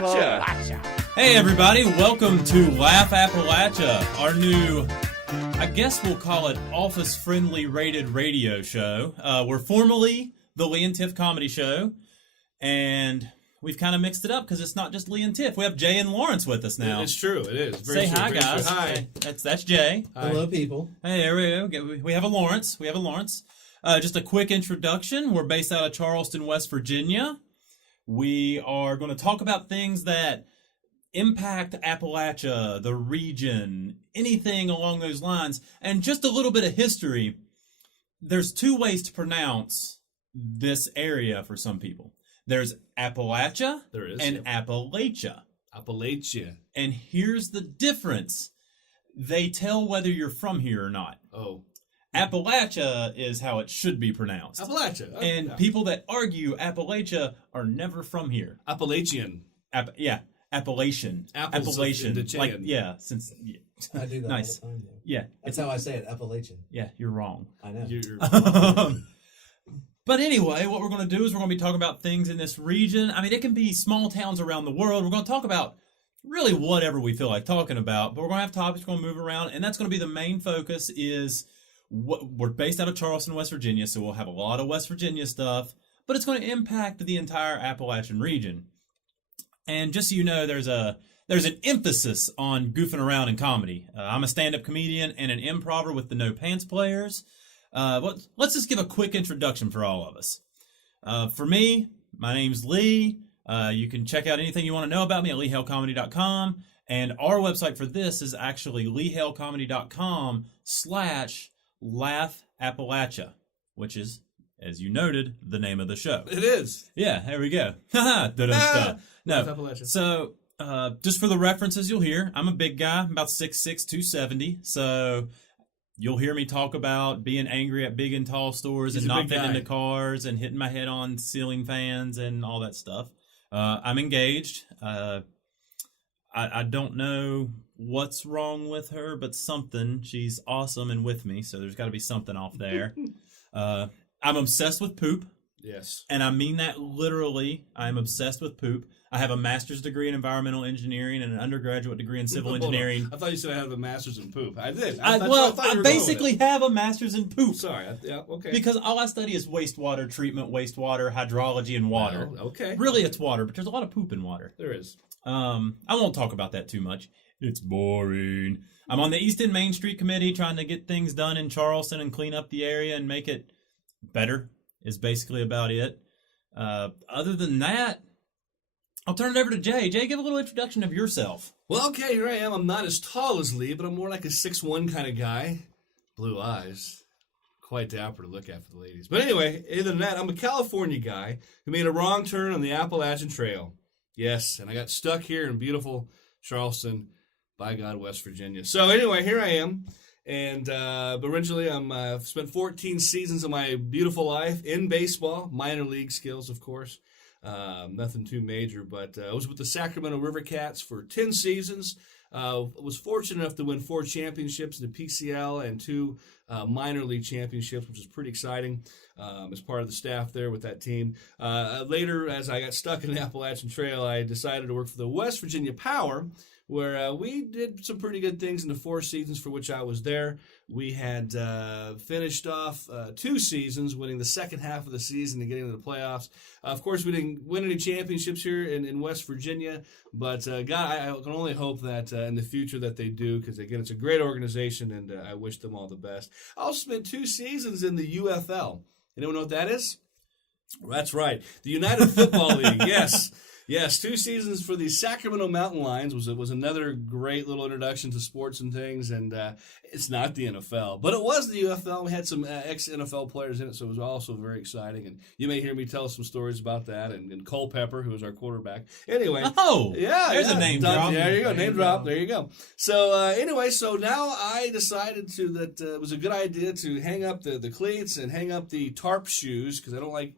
Appalachia. Hey everybody, welcome to Laugh Appalachia, our new, I guess we'll call it office-friendly rated radio show. We're formerly the Lee and Tiff comedy show, and we've kind of mixed it up because it's not just Lee and Tiff. We have Jay and Lawrence with us now. It's true, it is. Say hi, guys. Hi. That's Jay. Hi. Hello, people. Hey, there we go. We have a Lawrence. Just a quick introduction. We're based out of Charleston, West Virginia. We are going to talk about things that impact Appalachia, the region, anything along those lines, and just a little bit of history. There's two ways to pronounce this area for some people. There's Appalachia and Appalachia. Appalachia. And here's the difference. They tell whether you're from here or not. Oh. Appalachia is how it should be pronounced. Appalachia. And people that argue Appalachia are never from here. Appalachian. Appalachian. Apples Appalachian. in the Like, chain. yeah, since... Yeah. I do that Nice. all the time, though. Yeah. That's how I say it, Appalachian. Yeah, you're wrong. I know. But anyway, what we're going to do is we're going to be talking about things in this region. I mean, it can be small towns around the world. We're going to talk about really whatever we feel like talking about, but we're going to have topics we're going to move around, and that's going to be the main focus is we're based out of Charleston, West Virginia, so we'll have a lot of West Virginia stuff, but it's going to impact the entire Appalachian region. And just so you know, there's an emphasis on goofing around in comedy. I'm a stand-up comedian and an improver with the No Pants Players. Let's just give a quick introduction for all of us. For me, my name's Lee. You can check out anything you want to know about me at leehellcomedy.com. And our website for this is actually leehellcomedy.com/laughappalachia, which is, as you noted, the name of the show. It is. Yeah, there we go. No, so just for the references you'll hear, I'm a big guy, about 6'6", 270, so you'll hear me talk about being angry at big and tall stores and not fitting into cars and hitting my head on ceiling fans and all that stuff. I'm engaged. I don't know what's wrong with her, but something. She's awesome and with me, so there's got to be something off there. I'm obsessed with poop. Yes. And I mean that literally. I'm obsessed with poop. I have a master's degree in environmental engineering and an undergraduate degree in civil engineering. I thought you said I have a master's in poop. I did. I basically have a master's in poop. Sorry. Okay. Because all I study is wastewater treatment, wastewater, hydrology, and water. Well, okay. Really, it's water, but there's a lot of poop in water. There is. I won't talk about that too much. It's boring. I'm on the East End Main Street Committee trying to get things done in Charleston and clean up the area and make it better is basically about it. Other than that, I'll turn it over to Jay. Jay, give a little introduction of yourself. Well, okay, here I am. I'm not as tall as Lee, but I'm more like a 6'1" kind of guy. Blue eyes. Quite dapper to look at for the ladies. But anyway, other than that, I'm a California guy who made a wrong turn on the Appalachian Trail. Yes, and I got stuck here in beautiful Charleston, by God, West Virginia. So anyway, here I am. And but originally, I've spent 14 seasons of my beautiful life in baseball, minor league skills, of course. Nothing too major, but I was with the Sacramento River Cats for 10 seasons. Was fortunate enough to win 4 championships in the PCL and 2 minor league championships, which is pretty exciting as part of the staff there with that team. Later, as I got stuck in the Appalachian Trail, I decided to work for the West Virginia Power, where we did some pretty good things in the 4 seasons for which I was there. We had finished off 2 seasons, winning the second half of the season and getting to the playoffs. Of course, we didn't win any championships here in West Virginia, but God, I can only hope that in the future that they do, because, again, it's a great organization, and I wish them all the best. I also spent 2 seasons in the UFL. Anyone know what that is? Well, that's right, the United Football League, yes. Yes, 2 seasons for the Sacramento Mountain Lions was another great little introduction to sports and things, and it's not the NFL, but it was the UFL. We had some ex-NFL players in it, so it was also very exciting, and you may hear me tell some stories about that, and Cole Pepper, who was our quarterback. Anyway. Oh, there's a name drop. There you go, name drop. There you go. So anyway, so now I decided that it was a good idea to hang up the cleats and hang up the tarp shoes, because I don't like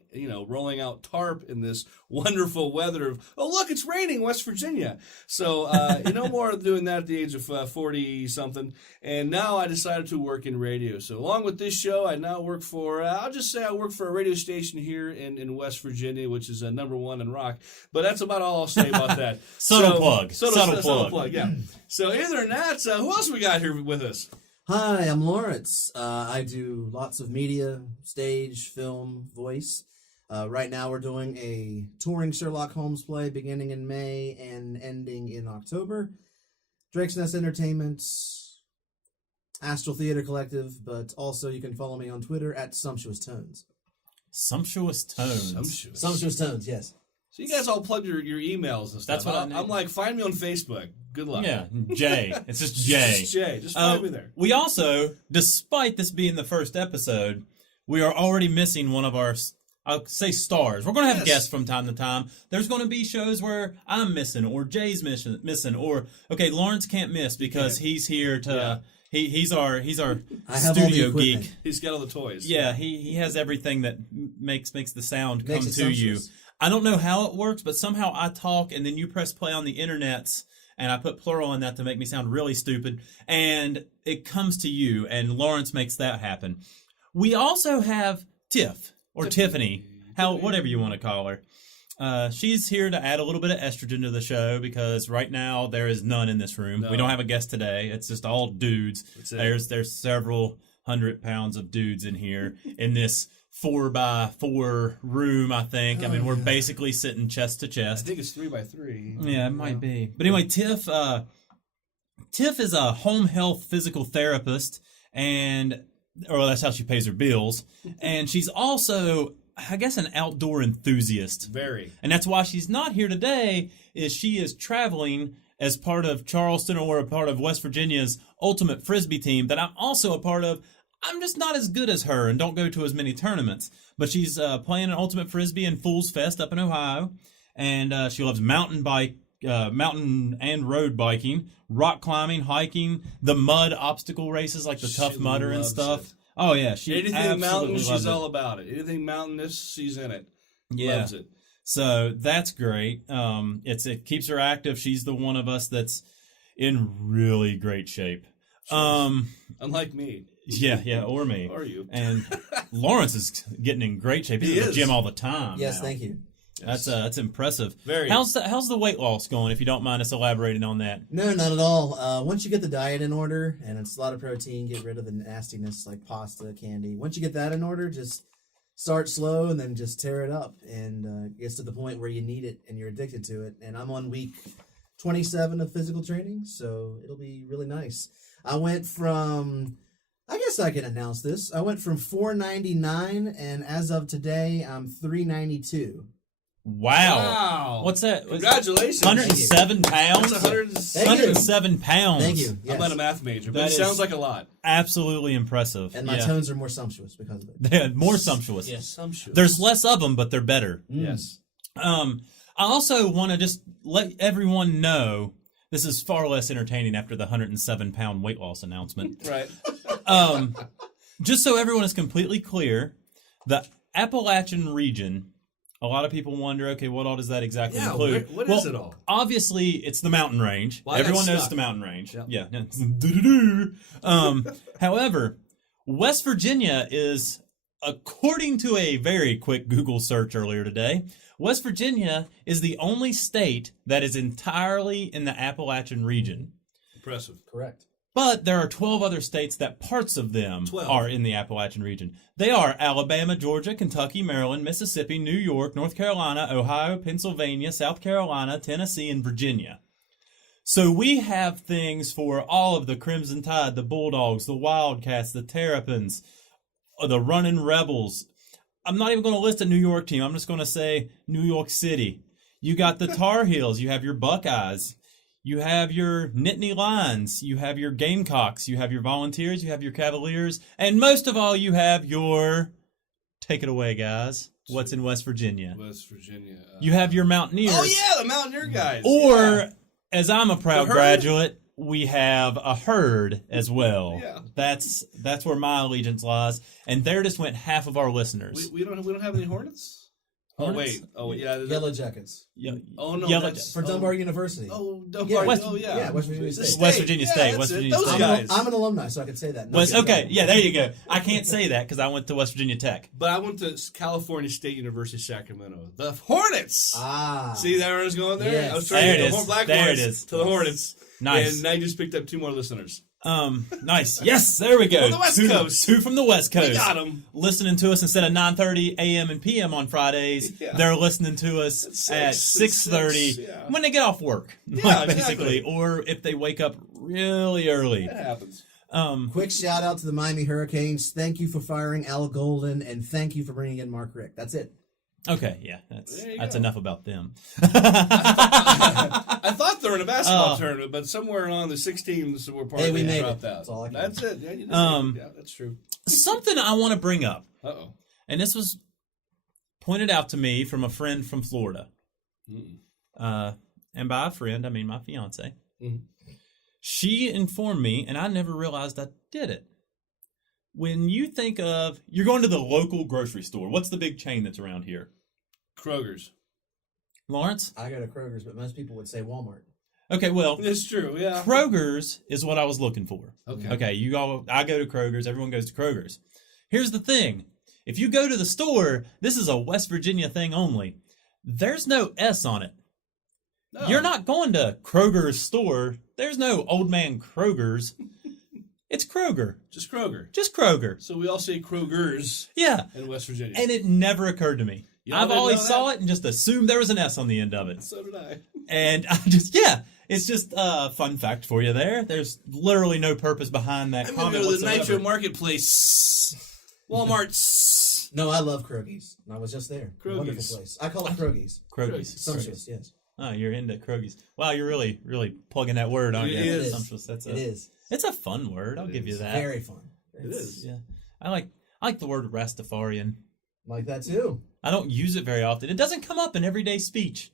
rolling out tarp in this wonderful weather of oh, look, it's raining, West Virginia. So, no more doing that at the age of 40-something. And now I decided to work in radio. So along with this show, I now work for, I'll just say I work for a radio station here in West Virginia, which is number one in rock. But that's about all I'll say about that. Subtle plug. Subtle plug, yeah. So other than that, who else we got here with us? Hi, I'm Lawrence. I do lots of media, stage, film, voice. Right now we're doing a touring Sherlock Holmes play beginning in May and ending in October. Drake's Nest Entertainment, Astral Theater Collective, but also you can follow me on Twitter at Sumptuous Tones. Sumptuous Tones. Sumptuous Tones, yes. So you guys all plugged your emails and stuff. That's what I'm like, find me on Facebook. Good luck. Yeah, Jay. It's just Jay. Just Jay. Just find me there. We also, despite this being the first episode, we are already missing one of our, I'll say, stars. We're going to have guests from time to time. There's going to be shows where I'm missing, or Jay's missing, or, okay, Lawrence can't miss because he's here to... Yeah. He's our studio geek. He's got all the toys. Yeah, he has everything that makes the sound come to you. I don't know how it works, but somehow I talk and then you press play on the internets and I put plural in that to make me sound really stupid, and it comes to you, and Lawrence makes that happen. We also have Tiff, or Tiffany, whatever you want to call her. She's here to add a little bit of estrogen to the show because right now there is none in this room. No. We don't have a guest today. It's just all dudes. There's several 100 pounds of dudes in here in this 4x4 room, I think. We're basically sitting chest to chest. I think it's 3x3. Yeah, it might be. But anyway, Tiff is a home health physical therapist, or that's how she pays her bills. And she's also, I guess, an outdoor enthusiast. Very. And that's why she's not here today, is she is traveling as part of Charleston, or a part of West Virginia's Ultimate Frisbee team that I'm also a part of. I'm just not as good as her and don't go to as many tournaments. But she's playing an Ultimate Frisbee in Fools Fest up in Ohio. And she loves mountain and road biking, rock climbing, hiking, the mud obstacle races like the Tough Mudder and stuff. It. Oh, yeah. Anything mountain, she's all about it. Anything mountainous, she's in it. Yeah. Loves it. So that's great. It keeps her active. She's the one of us that's in really great shape. Unlike me. Yeah, or me. Or you. And Lawrence is getting in great shape. He's at the gym all the time. Yes, now. Thank you. That's impressive. Very. How's the weight loss going, if you don't mind us elaborating on that? No, not at all. Once you get the diet in order, and it's a lot of protein, get rid of the nastiness like pasta, candy. Once you get that in order, just start slow and then just tear it up. And it gets to the point where you need it and you're addicted to it. And I'm on week 27 of physical training, so it'll be really nice. I went from... I guess I can announce this. I went from 499, and as of today, I'm 392. Wow. What's that? Congratulations. 107 pounds? That's 107 pounds. Thank you. Yes. I'm not a math major, but it sounds like a lot. Absolutely impressive. And my tones are more sumptuous because of it. They're more sumptuous. Yes, sumptuous. There's less of them, but they're better. Yes. I also want to just let everyone know, this is far less entertaining after the 107-pound weight loss announcement. Right. Just so everyone is completely clear, the Appalachian region, a lot of people wonder, okay, what all does that exactly include? What is it all? Obviously, it's the mountain range. Well, everyone knows the mountain range. Yep. Yeah. However, West Virginia is, according to a very quick Google search earlier today, West Virginia is the only state that is entirely in the Appalachian region. Impressive. Correct. But there are 12 other states that parts of them are in the Appalachian region. They are Alabama, Georgia, Kentucky, Maryland, Mississippi, New York, North Carolina, Ohio, Pennsylvania, South Carolina, Tennessee, and Virginia. So we have things for all of the Crimson Tide, the Bulldogs, the Wildcats, the Terrapins, the Running Rebels. I'm not even going to list a New York team. I'm just going to say New York City. You got the Tar Heels. You have your Buckeyes. You have your Nittany Lions. You have your Gamecocks. You have your Volunteers. You have your Cavaliers. And most of all, you have your... Take it away, guys. What's in West Virginia? West Virginia. You have your Mountaineers. Oh, yeah, the Mountaineer guys. Or, as I'm a proud graduate, we have a Herd as well. Yeah. That's where my allegiance lies. And there just went half of our listeners. We don't have any Hornets? Hornets? Oh, yeah. Yellow Jackets. Oh, no. Yellow That's, For Dunbar University. Oh, Dunbar. Yeah, West Virginia State. West Virginia State. Yeah, West that's it. Virginia Those State. guys. I'm an alumni, so I can say that. Okay, yeah, there you go. I can't say that because I went to West Virginia Tech. But I went to California State University, Sacramento. The Hornets. Ah. See that where I was going there? Yes. I was trying There to it get the is. Black There Hornets it is. to the Hornets. Nice. And I just picked up 2 more listeners. Nice. Yes, there we go. From the West Coast. Two from the West Coast. We got 'em. Listening to us instead of 9:30 a.m. and p.m. on Fridays. Yeah. They're listening to us at 6:30 yeah. when they get off work, Yeah, basically, exactly. or if they wake up really early. That happens. Quick shout out to the Miami Hurricanes. Thank you for firing Al Golden, and thank you for bringing in Mark Richt. That's it. Okay, yeah, There you that's go. enough about them. I thought they were in a basketball Oh. tournament, but somewhere on the 6 teams that were part Hey, of we it made dropped it. out. That's all I can- That's it. Yeah, you did. Yeah, that's true. Something I want to bring up, Uh-oh. and this was pointed out to me from a friend from Florida. And by a friend, I mean my fiance. Mhm. She informed me, and I never realized I did it. When you think of, you're going to the local grocery store, what's the big chain that's around here? Kroger's. Lawrence? I go to Kroger's, but most people would say Walmart. Okay, well, It's true, yeah. Kroger's is what I was looking for. Okay. Okay, I go to Kroger's, everyone goes to Kroger's. Here's the thing. If you go to the store, this is a West Virginia thing only. There's no S on it. No. You're not going to Kroger's store. There's no old man Kroger's. It's Kroger. Just Kroger. Just Kroger. So we all say Kroger's Yeah. in West Virginia. And it never occurred to me. Y'all I've didn't always know saw that? it and just assumed there was an S on the end of it. So did I. And I it's just a fun fact for you there. There's literally no purpose behind that I'm going to comment go to the whatsoever. Nitro Marketplace. Walmart's. No, I love Krogies. I was just there. Krogies. Wonderful place. I call it Krogies. Krogies. Sumptuous, yes. Oh, you're into Krogies. Wow, you're really, really plugging that word, aren't you? It is. Sumptuous. It is. It's a fun word. I'll give you that. Very fun. It is. Yeah. I like the word Rastafarian. Like that too. I don't use it very often. It doesn't come up in everyday speech.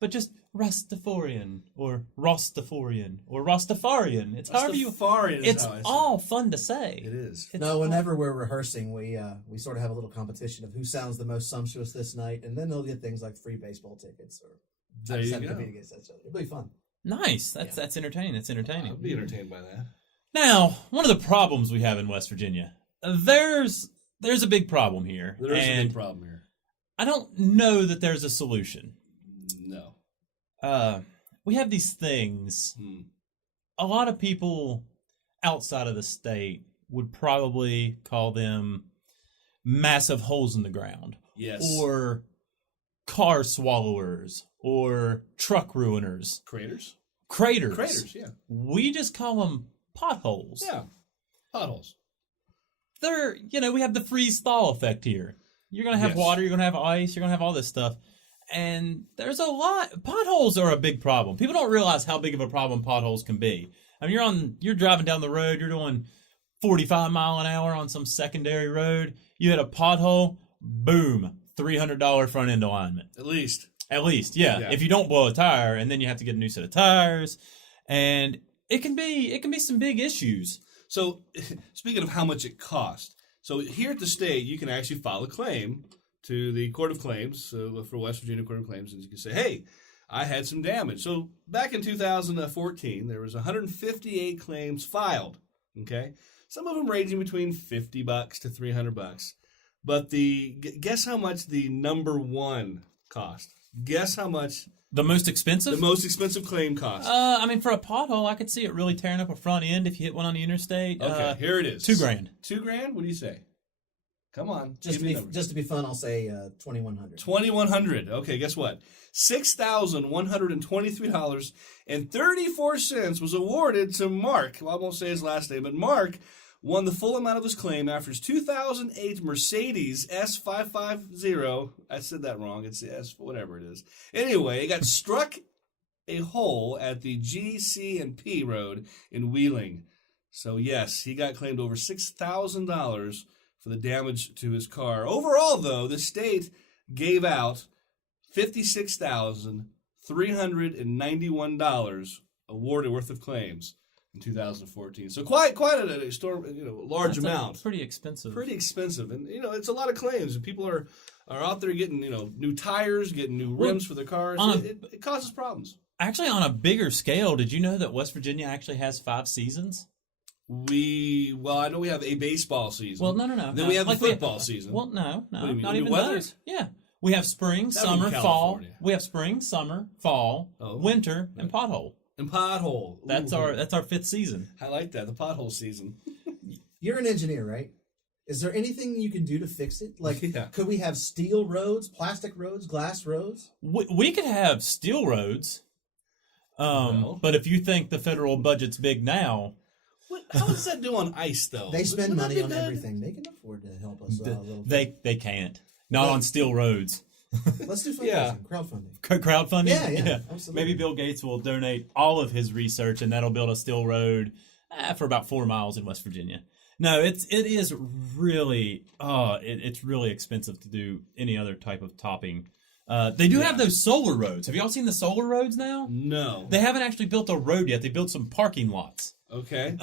But just Rastafarian or Rastafarian or Rastafarian. It's however you. Rastafarian is It's how I say all fun to say. it. It is. It's No, all- whenever we're rehearsing, we sort of have a little competition of who sounds the most sumptuous this night, and then they'll get things like free baseball tickets or There you have to go. compete against each other. It'll be fun. Nice. That's entertaining. That's entertaining. I'd be entertained by that. Now, one of the problems we have in West Virginia, there's a big problem here, There is a and big problem here. I don't know that there's a solution. No. We have these things. A lot of people outside of the state would probably call them massive holes in the ground, Yes. or car swallowers, or truck ruiners, Craters? craters. Craters, yeah. We just call them potholes. Yeah. Potholes. They're, we have the freeze thaw effect here. You're going to have Yes. water, you're going to have ice, you're going to have all this stuff. And there's a lot. Potholes are a big problem. People don't realize how big of a problem potholes can be. I mean, you're driving down the road, you're doing 45 mile an hour on some secondary road. You hit a pothole, boom, $300 front end alignment. At least. At least, yeah. Yeah. If you don't blow a tire, and then you have to get a new set of tires, and it can be some big issues. So, speaking of how much it cost, so here at the state, you can actually file a claim to the Court of Claims, for West Virginia Court of Claims, and you can say, hey, I had some damage. So, back in 2014, there was 158 claims filed, okay? Some of them ranging between $50 to $300. But guess how much the number one cost? Guess how much The most expensive? the most expensive claim cost? I mean, for a pothole, I could see it really tearing up a front end if you hit one on the interstate. Okay, here it is. $2,000. $2,000? What do you say? Come on. Just give to me be numbers. just to be fun, I'll say 2,100. $2,100. Okay, guess what? $6,123.34 was awarded to Mark. Well, I won't say his last name, but Mark won the full amount of his claim after his 2008 Mercedes S550. I said that wrong. It's the S, whatever it is. Anyway, it got struck a hole at the GC&P Road in Wheeling. So, yes, he got claimed over $6,000 for the damage to his car. Overall, though, the state gave out $56,391 awarded worth of claims in 2014. So quite a storm, large amount. Pretty expensive. Pretty expensive, and it's a lot of claims. And people are out there getting new tires, getting new rims for their cars. It causes problems. Actually, on a bigger scale, did you know that West Virginia actually has 5 seasons? I know we have a baseball season. Well, no. Then we have the football season. Well, no, What do you mean, not the even weather? those. Yeah, we have spring, That would be summer, fall. California. We have spring, summer, fall, winter, and pothole. And pothole. That's Ooh. our 5th season. I like that, the pothole season. You're an engineer, right? Is there anything you can do to fix it? Like, Yeah. could we have steel roads, plastic roads, glass roads? We could have steel roads, but if you think the federal budget's big now, How does that do on ice, though? They spend Wouldn't that money be on good? everything. They can afford to help us a little bit. they can't. Not on steel roads. Let's do fundraising, Yeah. crowdfunding. Crowdfunding? Yeah, absolutely. Maybe Bill Gates will donate all of his research, and that'll build a steel road for about 4 miles in West Virginia. No, it is really it's really expensive to do any other type of topping. They do have those solar roads. Have y'all seen the solar roads now? No. They haven't actually built a road yet. They built some parking lots. Okay.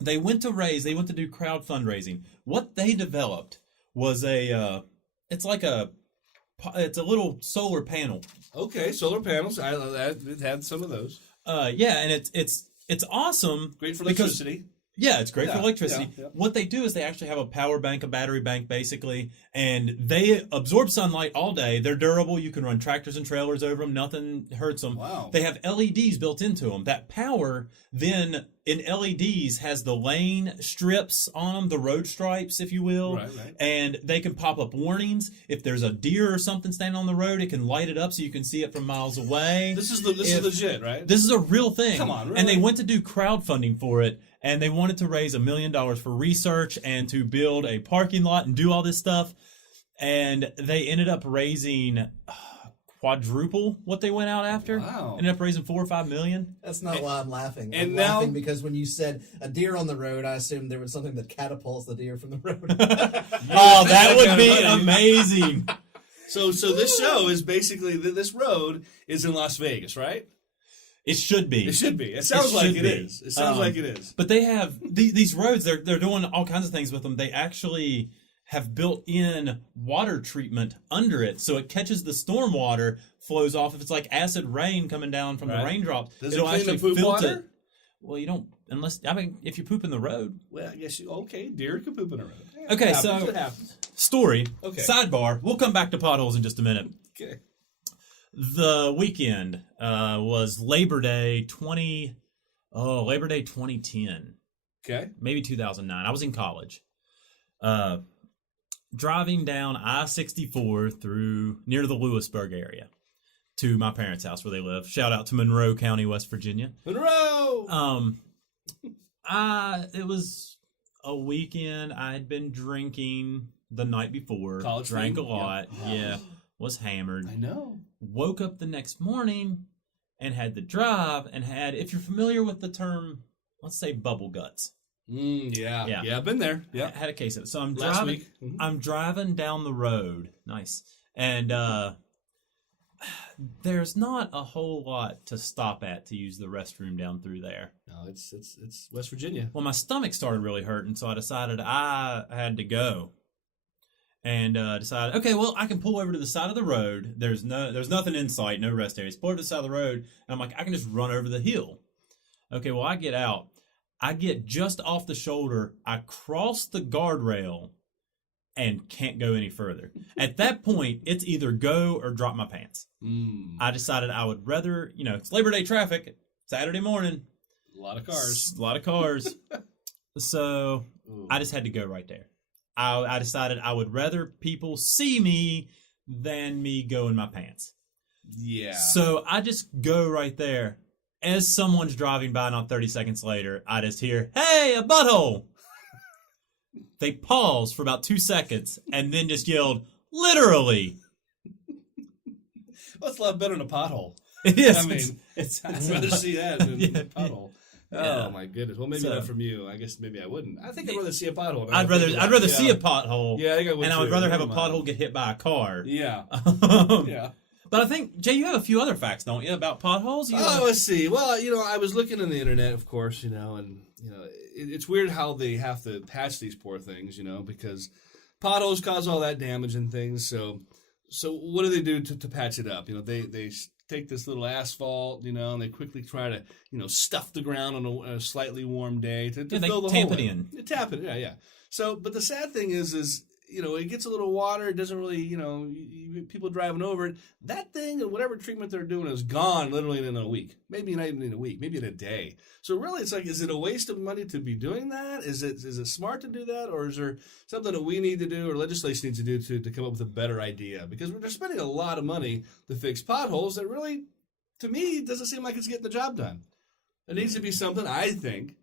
They went to do crowd fundraising. What they developed was it's a little solar panel. Okay, solar panels. I had some of those. And it's awesome. Great for because- electricity. Yeah, it's great for Yeah, electricity. yeah. What they do is they actually have a power bank, a battery bank, basically, and they absorb sunlight all day. They're durable. You can run tractors and trailers over them. Nothing hurts them. Wow. They have LEDs built into them. That power then in LEDs has the lane strips on them, the road stripes, if you will. Right. And they can pop up warnings. If there's a deer or something standing on the road, it can light it up so you can see it from miles away. This is legit, right? This is a real thing. Come on, really? And they went to do crowdfunding for it, and they wanted to raise $1 million for research and to build a parking lot and do all this stuff. And they ended up raising quadruple what they went out after. Wow. Ended up raising $4 or $5 million. That's not why I'm laughing. and I'm now- laughing because when you said a deer on the road, I assumed there was something that catapults the deer from the road. Oh, that would be amazing. So this show is basically this road is in Las Vegas, right? It should be. It should be. It sounds like should it be. is. It sounds like it is. But they have these roads. They're doing all kinds of things with them. They actually have built in water treatment under it, so it catches the storm water, flows off. If it's like acid rain coming down from the Right. raindrops, Does it it'll clean the actually poop filter. water? Well, you don't if you poop in the road. Well, I guess deer can poop in a road. Yeah, Okay, it happens, so- it happens. Story. Okay. Sidebar. We'll come back to potholes in just a minute. Okay. The weekend was Labor Day 2010. Okay. Maybe 2009. I was in college. Driving down I-64 through near the Lewisburg area to my parents' house where they live. Shout out to Monroe County, West Virginia. Monroe. It was a weekend. I had been drinking the night before. College drank thing? a lot. Yeah. Yeah. Was hammered. I know. Woke up the next morning and had the drive and had, if you're familiar with the term, let's say bubble guts. Yeah. Yeah. Yeah, I've been there. I Yeah. had a case of it. So I'm Last driving. week. Mhm. I'm driving down the road. Nice. And there's not a whole lot to stop at to use the restroom down through there. No, it's West Virginia. Well, my stomach started really hurting, so I decided I had to go. And decided, okay, well, I can pull over to the side of the road. There's nothing in sight, no rest areas. Pull over to the side of the road, and I'm like, I can just run over the hill. Okay, well, I get out. I get just off the shoulder. I cross the guardrail and can't go any further. At that point, it's either go or drop my pants. I decided I would rather, it's Labor Day traffic, Saturday morning. A lot of cars. A lot of cars. So Ooh. I just had to go right there. I decided I would rather people see me than me go in my pants. Yeah. So I just go right there. As someone's driving by, not 30 seconds later, I just hear, "Hey, a butthole!" They paused for about 2 seconds and then just yelled, "Literally!" Well, it's a lot better than a pothole. It is. I mean, it's I'd rather see that than Yeah. a pothole. Yeah. Oh my goodness. Well, maybe So- not from you. I guess maybe I wouldn't. I think I'd rather see a pothole. now I'd that I think rather about it. see a pothole. Yeah, I think I would and I would too. rather have a Never mind. pothole get hit by a car. Yeah. Yeah. But I think, Jay, you have a few other facts, don't you, about potholes? Let's see. Well, I was looking on the internet, of course, and it's weird how they have to patch these poor things, because potholes cause all that damage and things. So what do they do to patch it up? They take this little asphalt, and they quickly try to, stuff the ground on a slightly warm day to fill the hole. Tamp it in. They tap it, yeah. So, but the sad thing is it gets a little water. It doesn't really, people driving over it. That thing and whatever treatment they're doing is gone literally in a week. Maybe not even in a week. Maybe in a day. So really, it's like, is it a waste of money to be doing that? Is it smart to do that, or is there something that we need to do or legislation needs to do to come up with a better idea? Because we're spending a lot of money to fix potholes that really, to me, doesn't seem like it's getting the job done. It needs to be something, I think,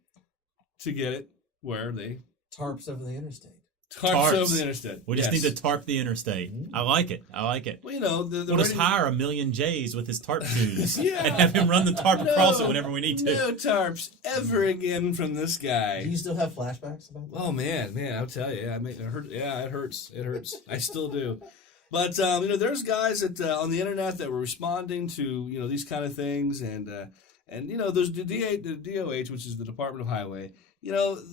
to get it where they tarps over the interstate. Tarps over the interstate. We just need to tarp the interstate. I like it. Well, we'll just hire a million Jays with his tarp shoes and have him run the tarp across it whenever we need to. No tarps ever again from this guy. Do you still have flashbacks about that? Oh, man, I'll tell you. It hurt. Yeah, it hurts. It hurts. I still do. But, there's guys on the internet that were responding to, these kind of things. And there's the DOH, which is the Department of Highway.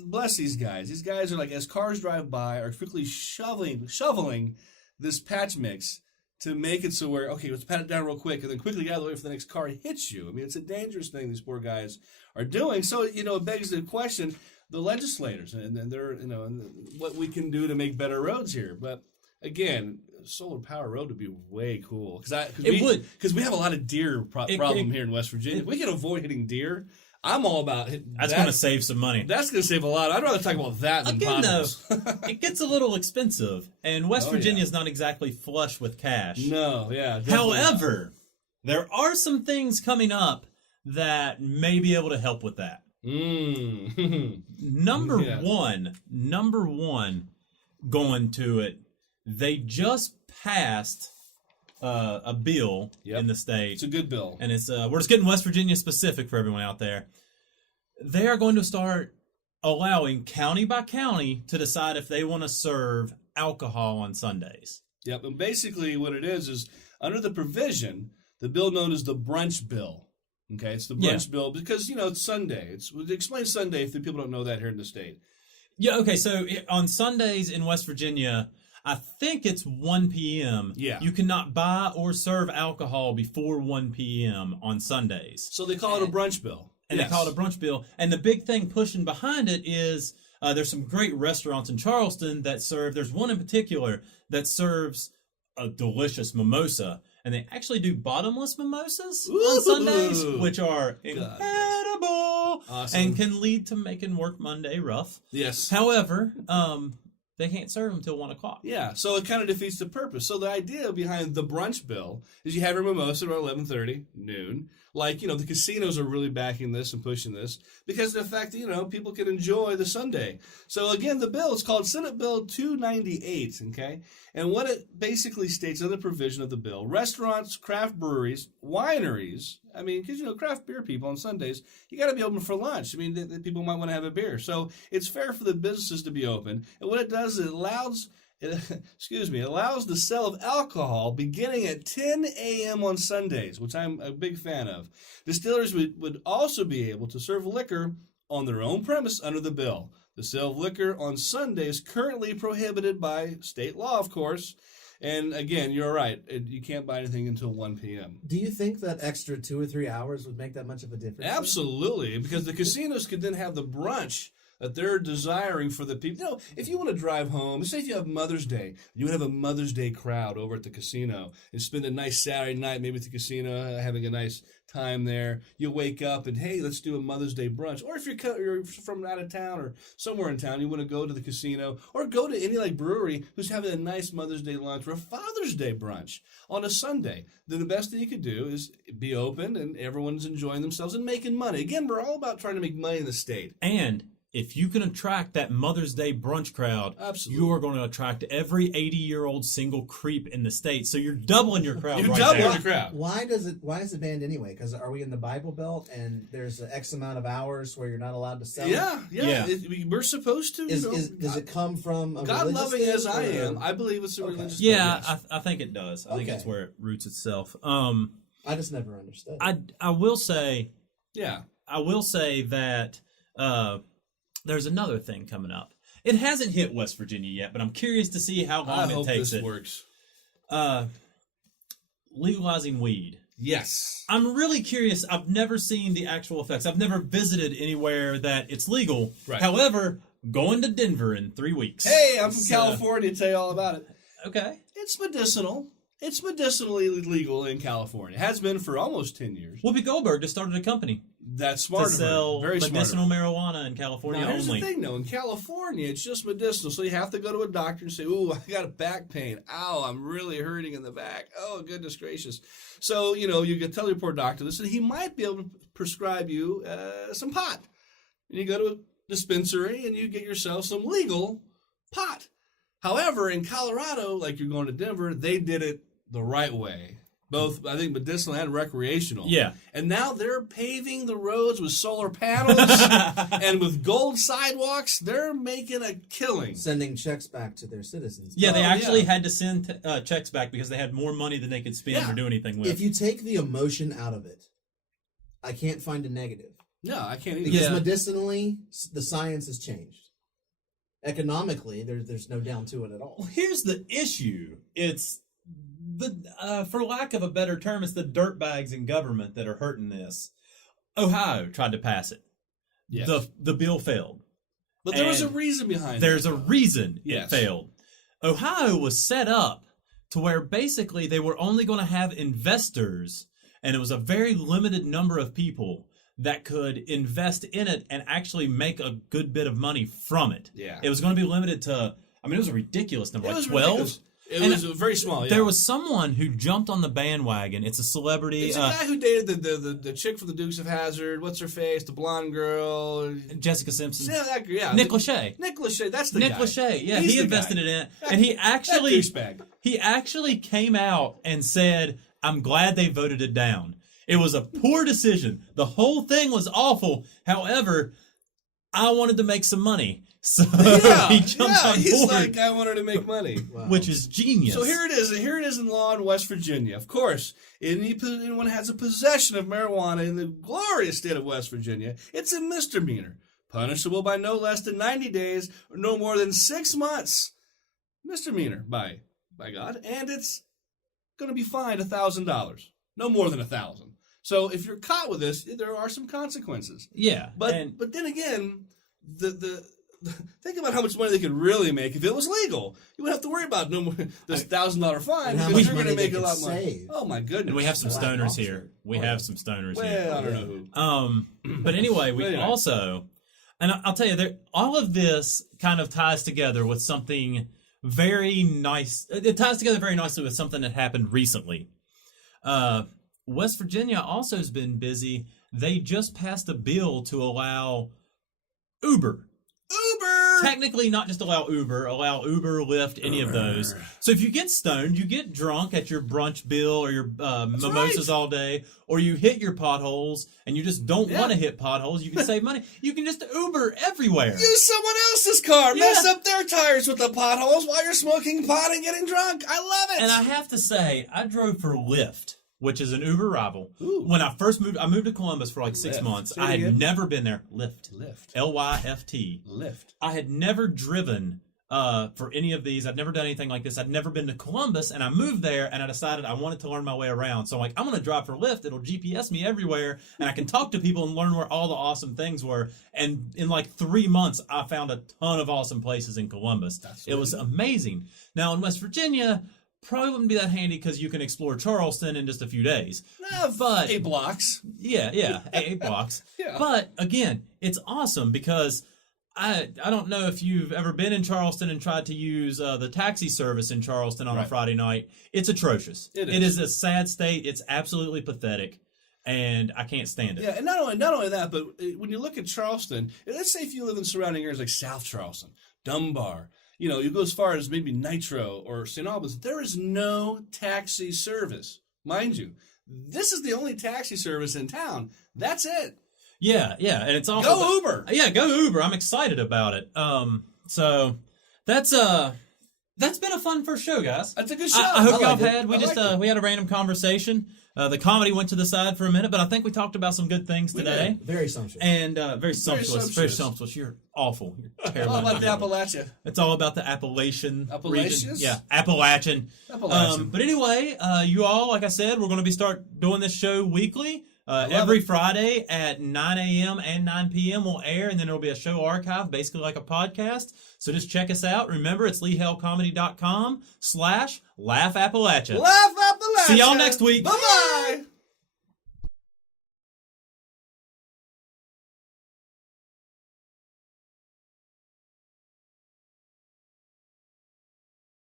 Bless these guys. These guys are like, as cars drive by, are quickly shoveling this patch mix to make it so where, okay, let's pat it down real quick and then quickly get out of the way before the next car hits you. I mean, it's a dangerous thing these poor guys are doing. So, it begs the question, the legislators and they're, and what we can do to make better roads here. But again, solar power road would be way cool because we have a lot of deer problem here in West Virginia. If we can avoid hitting deer, I'm all about it. That's going to save some money. That's going to save a lot. I'd rather talk about that than potholes. It gets a little expensive, and West Virginia is not exactly flush with cash. No, yeah. However, there are some things coming up that may be able to help with that. Number one, going to it, they just passed a bill in the state. It's a good bill. And it's we're just getting West Virginia specific for everyone out there. They are going to start allowing county by county to decide if they want to serve alcohol on Sundays. Yep, and basically what it is under the provision, the bill known as the Brunch Bill. Okay, it's the Brunch Bill because, it's Sunday. Explain Sunday if the people don't know that here in the state. Yeah, okay, so on Sundays in West Virginia, I think it's 1 p.m. Yeah. You cannot buy or serve alcohol before 1 p.m. on Sundays. So they call it a brunch bill. And they call it a brunch bill. And the big thing pushing behind it is there's some great restaurants in Charleston that serve, there's one in particular that serves a delicious mimosa. And they actually do bottomless mimosas on Sundays, which are incredible and can lead to making work Monday rough. Yes. However, they can't serve them until 1 o'clock. Yeah, so it kind of defeats the purpose. So the idea behind the brunch bill is you have your mimosa around 11:30, noon. Like, the casinos are really backing this and pushing this because of the fact that, people can enjoy the Sunday. So again, the bill is called Senate Bill 298, okay? And what it basically states under the provision of the bill, restaurants, craft breweries, wineries, because, craft beer people on Sundays, you got to be open for lunch. The people might want to have a beer. So it's fair for the businesses to be open. And what it does is it allows the sale of alcohol beginning at 10 a.m. on Sundays, which I'm a big fan of. Distillers would also be able to serve liquor on their own premise under the bill. The sale of liquor on Sunday is currently prohibited by state law, of course. And again, you're right. You can't buy anything until 1 p.m. Do you think that extra 2 or 3 hours would make that much of a difference? Absolutely, because the casinos could then have the brunch that they're desiring for the people. If you want to drive home, say if you have Mother's Day, you would have a Mother's Day crowd over at the casino and spend a nice Saturday night maybe at the casino having a nice time there. You wake up and, hey, let's do a Mother's Day brunch. Or if you're from out of town or somewhere in town, you want to go to the casino or go to any brewery who's having a nice Mother's Day lunch or a Father's Day brunch on a Sunday, then the best thing you could do is be open and everyone's enjoying themselves and making money. Again, we're all about trying to make money in the state. And if you can attract that Mother's Day brunch crowd, Absolutely. you are going to attract every 80-year-old single creep in the state. So you're doubling your crowd You're right doubling there. your crowd. Why is it banned anyway? Because are we in the Bible Belt and there's an X amount of hours where you're not allowed to sell? Yeah. Yeah. We're supposed to. Does it come from a God religious loving thing, as I or- am, I believe it's a religious thing. Yeah, Yes. I think it does. I think Okay. it's where it roots itself. I just never understood. I will say Yeah. that there's another thing coming up. It hasn't hit West Virginia yet, but I'm curious to see how I long it hope takes this it. works. Legalizing weed. Yes. I'm really curious. I've never seen the actual effects. I've never visited anywhere that it's legal. Right. However, going to Denver in 3 weeks. Hey, I'm from So- California to tell you all about it. Okay. It's medicinal. It's medicinally legal in California. It has been for almost 10 years. Whoopi Goldberg just started a company That's smart to of her. sell Very smart of medicinal her. marijuana in California Now, here's only. the thing, though. In California, it's just medicinal. So you have to go to a doctor and say, ooh, I got a back pain. Ow, I'm really hurting in the back. Oh, goodness gracious. So, you can tell your poor doctor this, and he might be able to prescribe you some pot. And you go to a dispensary and you get yourself some legal pot. However, in Colorado, like you're going to Denver, they did it the right way. Both, I think, medicinal and recreational. Yeah. And now they're paving the roads with solar panels and with gold sidewalks. They're making a killing. Sending checks back to their citizens. Yeah, they Oh, actually yeah. had to send checks back because they had more money than they could spend Yeah. or do anything with. If you take the emotion out of it, I can't find a negative. No, I can't even. Because Yeah. medicinally, the science has changed. Economically, there's no down to it at all. Well, here's the issue. It's for lack of a better term, it's the dirtbags in government that are hurting this. Ohio tried to pass it. Yes. The bill failed. But there was a and reason behind There's it. a reason Yes. it failed. Ohio was set up to where basically they were only going to have investors, and it was a very limited number of people that could invest in it and actually make a good bit of money from it. Yeah. It was going to be limited to, it was a ridiculous number, It like was 12. ridiculous. It And was very small. Yeah. There was someone who jumped on the bandwagon. It's a celebrity. It's a guy who dated the chick from the Dukes of Hazzard. What's her face? The blonde girl. Jessica Simpson. Yeah, that, yeah. Nick Lachey. Nick Lachey. That's the Nick guy. Lachey. Yeah, He's he the invested guy. in it. That- And he that actually douchebag. he actually came out and said, I'm glad they voted it down. It was a poor decision. The whole thing was awful. However, I wanted to make some money. So Yeah, he jumped on he's board, like, I wanted to make money. Wow. which is genius. So here it is. Here it is in law in West Virginia. Of course, anyone has a possession of marijuana in the glorious state of West Virginia, it's a misdemeanor, punishable by no less than 90 days or no more than 6 months. Misdemeanor by God, and it's going to be fined $1,000, no more than $1,000. So if you're caught with this, there are some consequences. Yeah. But then again, the think about how much money they could really make if it was legal. You wouldn't have to worry about no more this $1,000 fine And how because much you're going to money they make a could lot more. save. Oh my goodness! and we have some Black stoners Ops here. are- We have some stoners here. Well, I don't know who. But anyway, we Anyway. also, and I'll tell you, all of this kind of ties together with something very nice. It ties together very nicely with something that happened recently. West Virginia also has been busy. They just passed a bill to allow Uber. Uber. Technically, not just allow Uber, Lyft, any of those. So if you get stoned, you get drunk at your brunch bill or your mimosas right. all day, or you hit your potholes and you just don't Yeah. want to hit potholes, you can save money. You can just Uber everywhere. Use someone else's car. Mess Yeah. up their tires with the potholes while you're smoking pot and getting drunk. I love it. And I have to say, I drove for Lyft, which is an Uber rival. Ooh. When I first moved, I moved to Columbus for like 6 Lyft. months. Say it I had again. never been there. Lyft. Lyft. Lyft. Lyft. I had never driven for any of these. I'd never done anything like this. I'd never been to Columbus, and I moved there, and I decided I wanted to learn my way around. So I'm like, I'm going to drive for Lyft. It'll GPS me everywhere, and I can talk to people and learn where all the awesome things were. And in like 3 months, I found a ton of awesome places in Columbus. It was amazing. Now in West Virginia, probably wouldn't be that handy because you can explore Charleston in just a few days. But 8 blocks. yeah, 8 blocks. Yeah. But again, it's awesome because I don't know if you've ever been in Charleston and tried to use the taxi service in Charleston on a Right. Friday night. It's atrocious. It It is. is a sad state. It's absolutely pathetic. and I can't stand it. Yeah, and not only that, but when you look at Charleston, let's say if you live in surrounding areas like South Charleston, Dunbar, you go as far as maybe Nitro or St. Albans, there is no taxi service. Mind you, this is the only taxi service in town. That's it. Yeah, and it's also Go Uber. Yeah, go Uber. I'm excited about it. So that's been a fun first show, guys. That's a good show. I hope y'all liked it. had. We had a random conversation. The comedy went to the side for a minute, but I think we talked about some good things today. Very sumptuous. And very sumptuous. Very sumptuous. You're awful. You're terrible. All about the Appalachia. It's all about the Appalachian region. Appalachians? Yeah, Appalachian. But anyway, you all, like I said, we're going to start doing this show weekly. Every Friday at 9 a.m. and 9 p.m. will air, and then there'll be a show archive, basically like a podcast. So just check us out. Remember, it's leehellcomedy.com/laughappalachia. Laugh Appalachia. See y'all next week. Bye-bye.